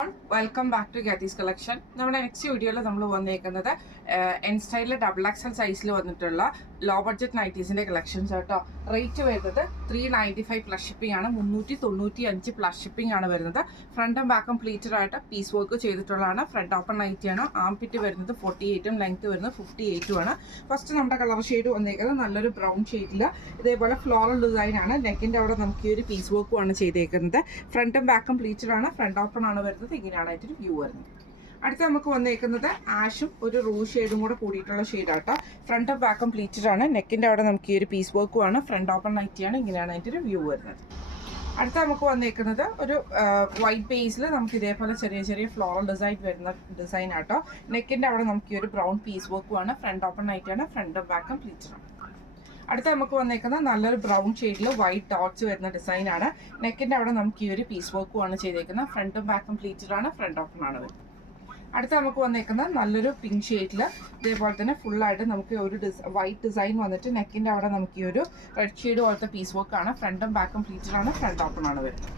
Welcome back to Gathees collection. നമ്മുടെ next വീഡിയോയിൽ നമ്മൾ വന്നേക്കുന്നത് എൻ സ്റ്റൈലിൽ XXL സൈസിൽ വന്നിട്ടുള്ള ലോ ബഡ്ജറ്റ് നൈറ്റീസിന്റെ കളക്ഷൻസ് കേട്ടോ. റേറ്റ് വരുന്നത് 395 പ്ലസ് ഷിപ്പിംഗ് ആണ്. 395 പ്ലസ് ഷിപ്പിംഗ് ആണ് വരുന്നത്. ഫ്രണ്ടും ബാക്കും പ്ലീറ്റഡ് ആയിട്ട് പീസ് വർക്ക് ചെയ്തിട്ടുള്ളതാണ്. ഫ്രണ്ട് ഓപ്പൺ നൈറ്റി ആണ്. ആംപിറ്റ് വരുന്നത് 48ഉം ലെങ്ത് വരുന്നത് 58ഉം ആണ്. ഫസ്റ്റ് നമ്മുടെ കളർ ഷെയ്ഡ് വന്നേക്കുന്നത് നല്ലൊരു ബ്രൗൺ ഷെയ്ഡിൽ ഇതേപോലെ ഫ്ലോറൽ ഡിസൈൻ ആണ്. നെക്കിന്റെ അവിടെ നമുക്ക് ഈ ഒരു പീസ് വർക്കും ആണ് ചെയ്തേക്കുന്നത്. ഫ്രണ്ടും ബാക്കും പ്ലീറ്റഡ് ആണ്. ഫ്രണ്ട് ഓപ്പൺ ആണ് വരുന്നത്. ഇങ്ങനെയാണ് ആയിട്ടൊരു വ്യൂ വരുന്നത്. അടുത്ത നമുക്ക് വന്നേക്കുന്നത് ആഷും ഒരു റോസ് ഷെയ്ഡും കൂടെ കൂടിയിട്ടുള്ള ഷെയ്ഡാട്ടോ. ഫ്രണ്ടും ബാക്കും പ്ലീറ്റഡ് ആണ്. നെക്കിന്റെ അവിടെ നമുക്ക് ഈ ഒരു പീസ് വർക്കും ആണ്. ഫ്രണ്ട് ഓപ്പൺ നൈറ്റിയാണ്. ഇങ്ങനെയാണ് അതിൻ്റെ വ്യൂ വരുന്നത്. അടുത്ത നമുക്ക് വന്നേക്കുന്നത് ഒരു വൈറ്റ് ബേസിൽ നമുക്ക് ഇതേപോലെ ചെറിയ ചെറിയ ഫ്ലോറൽ ഡിസൈൻ വരുന്ന ഡിസൈൻ ആട്ടോ. നെക്കിന്റെ അവിടെ നമുക്ക് ഈ ഒരു ബ്രൗൺ പീസ് വർക്കും ആണ്. ഫ്രണ്ട് ഓപ്പൺ നൈറ്റിയാണ്. ഫ്രണ്ടും ബാക്കും പ്ലീറ്റഡ് ആണ്. അടുത്ത നമുക്ക് വന്നേക്കുന്നത് നല്ലൊരു ബ്രൗൺ ഷെയ്ഡിൽ വൈറ്റ് ഡോട്ട്സ് വരുന്ന ഡിസൈൻ ആണ്. നെക്കിന്റെ അവിടെ നമുക്ക് ഈ ഒരു പീസ് വർക്കും ആണ് ചെയ്തേക്കുന്നത്. ഫ്രണ്ടും ബാക്കും പ്ലീറ്റഡ് ആണ്. ഫ്രണ്ട് ഓപ്പൺ ആണ് വരുന്നത്. അടുത്ത നമുക്ക് വന്നേക്കുന്നത് നല്ലൊരു പിങ്ക് ഷെയ്ഡിൽ ഇതേപോലെ തന്നെ ഫുള്ളായിട്ട് നമുക്ക് ഒരു വൈറ്റ് ഡിസൈൻ വന്നിട്ട് നെക്കിന്റെ അവിടെ നമുക്ക് ഈ ഒരു റെഡ് ഷെയ്ഡ് പോലത്തെ പീസ് വർക്ക് ആണ്. ഫ്രണ്ടും ബാക്കും പ്ലീറ്റഡ് ആണ്. ഫ്രണ്ട് ഓപ്പൺ ആണ് വരുന്നത്.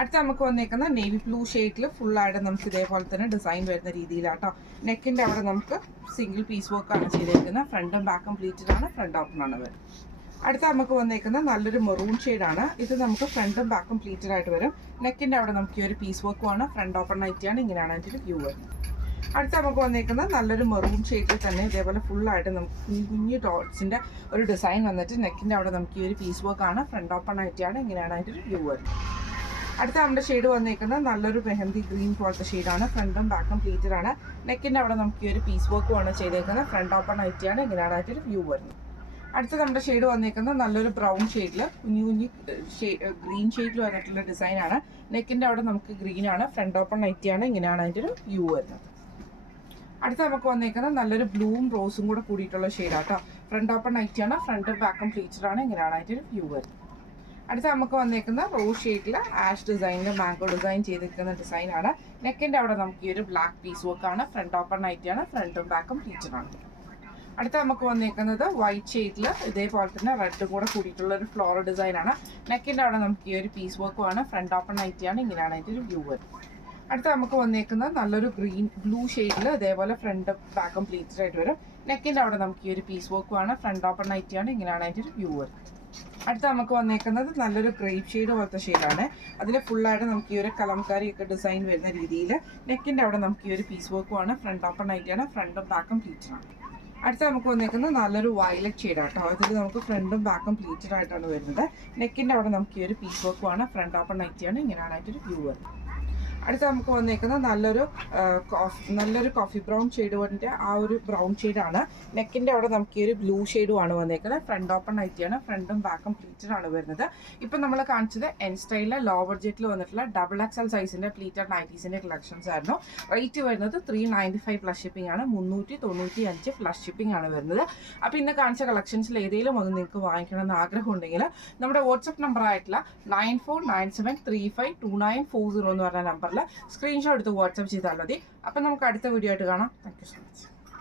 അടുത്ത നമുക്ക് വന്നേക്കുന്ന നേവി ബ്ലൂ ഷെയ്ഡിൽ ഫുള്ളായിട്ട് നമുക്ക് ഇതേപോലെ തന്നെ ഡിസൈൻ വരുന്ന രീതിയിലാട്ടോ. നെക്കിന്റെ അവിടെ നമുക്ക് സിംഗിൾ പീസ് വർക്ക് ആണ് ചെയ്തേക്കുന്നത്. ഫ്രണ്ടും ബാക്കും പ്ലീറ്റഡ് ആണ്. ഫ്രണ്ട് ഓപ്പൺ ആണ് വരുന്നത്. അടുത്ത നമുക്ക് വന്നേക്കുന്നത് നല്ലൊരു മെറൂൺ ഷെയ്ഡാണ്. ഇത് നമുക്ക് ഫ്രണ്ടും ബാക്കും പ്ലീറ്റഡ് ആയിട്ട് വരും. നെക്കിന്റെ അവിടെ നമുക്ക് ഈ ഒരു പീസ് വർക്കും ആണ്. ഫ്രണ്ട് ഓപ്പൺ നൈറ്റിയാണ്. ഇങ്ങനെയാണ് അതിൻ്റെ വ്യൂ വരുന്നത്. അടുത്ത നമുക്ക് വന്നേക്കുന്നത് നല്ലൊരു മെറൂൺ ഷെയ്ഡിൽ തന്നെ ഇതേപോലെ ഫുള്ളായിട്ട് നമുക്ക് കുഞ്ഞു ഡോട്ട്സിന്റെ ഒരു ഡിസൈൻ വന്നിട്ട് നെക്കിന്റെ അവിടെ നമുക്ക് ഈ ഒരു പീസ് വർക്ക് ആണ്. ഫ്രണ്ട് ഓപ്പൺ നൈറ്റിയാണ്. ഇങ്ങനെയാണ് അതിൻ്റെ വ്യൂ വരുന്നത്. അടുത്ത നമ്മുടെ ഷെയ്ഡ് വന്നേക്കുന്നത് നല്ലൊരു മെഹന്തി ഗ്രീൻ പോലത്തെ ഷെയ്ഡാണ്. ഫ്രണ്ടും ബാക്കും പ്ലീറ്റഡ് ആണ്. നെക്കിന്റെ അവിടെ നമുക്ക് ഈ ഒരു പീസ് വർക്കും ആണ് ചെയ്തേക്കുന്നത്. ഫ്രണ്ട് ഓപ്പൺ നൈറ്റിയാണ്. ഇങ്ങനെയാണ് അതിൻ്റെ വ്യൂ വരുന്നത്. അടുത്ത നമ്മുടെ ഷെയ്ഡ് വന്നേക്കുന്നത് നല്ലൊരു ബ്രൗൺ ഷെയ്ഡിൽ കുഞ്ഞു ഗ്രീൻ ഷെയ്ഡിൽ വന്നിട്ടുള്ള ഡിസൈനാണ്. നെക്കിന്റെ അവിടെ നമുക്ക് ഗ്രീൻ ആണ്. ഫ്രണ്ട് ഓപ്പൺ നൈറ്റിയാണ്. ഇങ്ങനെയാണ് അതിൻ്റെ ഒരു വ്യൂ വരുന്നത്. അടുത്ത നമുക്ക് വന്നേക്കുന്നത് നല്ലൊരു ബ്ലൂവും റോസും കൂടെ കൂടിയിട്ടുള്ള ഷെയ്ഡാട്ടോ. ഫ്രണ്ട് ഓപ്പൺ നൈറ്റിയാണ്. ഫ്രണ്ടും ബാക്കും പ്ലീറ്റഡ് ആണ്. ഇങ്ങനെയാണ് അതിൻ്റെ ഒരു വ്യൂ വരുന്നത്. അടുത്ത നമുക്ക് വന്നേക്കുന്ന റോസ് ഷെയ്ഡിൽ ആഷ് ഡിസൈനിൽ മാംഗോ ഡിസൈൻ ചെയ്തിരിക്കുന്ന ഡിസൈനാണ്. നെക്കിന്റെ അവിടെ നമുക്ക് ഈ ഒരു ബ്ലാക്ക് പീസ് വർക്ക് ആണ്. ഫ്രണ്ട് ഓപ്പൺ നൈറ്റിയാണ്. ഫ്രണ്ടും ബാക്കും പ്ലീറ്റഡ് ആണ്. അടുത്ത നമുക്ക് വന്നേക്കുന്നത് വൈറ്റ് ഷെയ്ഡിൽ ഇതേപോലെ തന്നെ റെഡും കൂടെ കൂടിയിട്ടുള്ള ഒരു ഫ്ലോറൽ ഡിസൈനാണ്. നെക്കിന്റെ അവിടെ നമുക്ക് ഈ ഒരു പീസ് വർക്കും ആണ്. ഫ്രണ്ട് ഓപ്പൺ നൈറ്റിയാണ്. ഇങ്ങനെയാണ് അതിൻ്റെ ഒരു വ്യൂ വരുന്നത്. അടുത്ത നമുക്ക് വന്നേക്കുന്നത് നല്ലൊരു ബ്ലൂ ഷെയ്ഡിൽ ഇതേപോലെ ഫ്രണ്ട് ബാക്കും പ്ലീറ്റഡ് ആയിട്ട് വരും. നെക്കിന്റെ അവിടെ നമുക്ക് ഈ ഒരു പീസ് വർക്കും ആണ്. ഫ്രണ്ട് ഓപ്പൺ നൈറ്റിയാണ്. ഇങ്ങനെയാണ് അതിൻ്റെ ഒരു വ്യൂ വരുന്നത്. അടുത്ത നമുക്ക് വന്നേക്കുന്നത് നല്ലൊരു ഗ്രേപ്പ് ഷെയ്ഡ് പോലത്തെ ഷെയ്ഡാണ്. അതിൽ ഫുള്ളായിട്ട് നമുക്ക് ഈ ഒരു കലംകാരിയൊക്കെ ഡിസൈൻ വരുന്ന രീതിയിൽ നെക്കിന്റെ അവിടെ നമുക്ക് ഈ ഒരു പീസ് വർക്കും ആണ്. ഫ്രണ്ട് ഓപ്പൺ നൈറ്റിയാണ്. ഫ്രണ്ടും ബാക്കും പ്ലീറ്റഡ് ആണ്. അടുത്ത നമുക്ക് വന്നേക്കുന്നത് നല്ലൊരു വയലറ്റ് ഷെയ്ഡാട്ടോ. ഇതിൽ നമുക്ക് ഫ്രണ്ടും ബാക്കും പ്ലീറ്റഡ് ആയിട്ടാണ് വരുന്നത്. നെക്കിന്റെ അവിടെ നമുക്ക് ഈ ഒരു പീസ് വർക്കും ആണ്. ഫ്രണ്ട് ഓപ്പൺ നൈറ്റിയാണ്. ഇങ്ങനെയാണ് അതിൻ്റെ വ്യൂ വരുന്നത്. അടുത്ത നമുക്ക് വന്നേക്കുന്നത് നല്ലൊരു കോഫി ബ്രൗൺ ഷെയ്ഡിൻ്റെ ആ ഒരു ബ്രൗൺ ഷെയ്ഡാണ്. നെക്കിന്റെ അവിടെ നമുക്ക് ഈ ഒരു ബ്ലൂ ഷെയ്ഡുമാണ് വന്നേക്കുന്നത്. ഫ്രണ്ട് ഓപ്പൺ നൈറ്റിയാണ്. ഫ്രണ്ടും ബാക്കും പ്ലീറ്റഡ് ആണ് വരുന്നത്. ഇപ്പം നമ്മൾ കാണിച്ചത് എൻ സ്റ്റൈലിലെ ലോ ബഡ്ജറ്റിൽ വന്നിട്ടുള്ള XXL സൈസിന്റെ പ്ലീറ്റഡ് നൈറ്റീസിന്റെ കളക്ഷൻസ് ആയിരുന്നു. റേറ്റ് വരുന്നത് 395 പ്ലസ് ഷിപ്പിംഗ് ആണ്. 395 പ്ലസ് ഷിപ്പിംഗ് ആണ് വരുന്നത്. അപ്പോൾ ഇന്ന് കാണിച്ച കളക്ഷൻസിൽ ഏതെങ്കിലും ഒന്ന് നിങ്ങൾക്ക് വാങ്ങിക്കണമെന്ന് ആഗ്രഹം ഉണ്ടെങ്കിൽ നമ്മുടെ വാട്സപ്പ് നമ്പർ ആയിട്ടുള്ള 9497352940 എന്ന് പറഞ്ഞ നമ്പറിൽ സ്ക്രീൻഷോട്ട് എടുത്ത് വാട്സപ്പ് ചെയ്താൽ മതി. അപ്പം നമുക്ക് അടുത്ത വീഡിയോ ആയിട്ട് കാണാം. Thank you so much.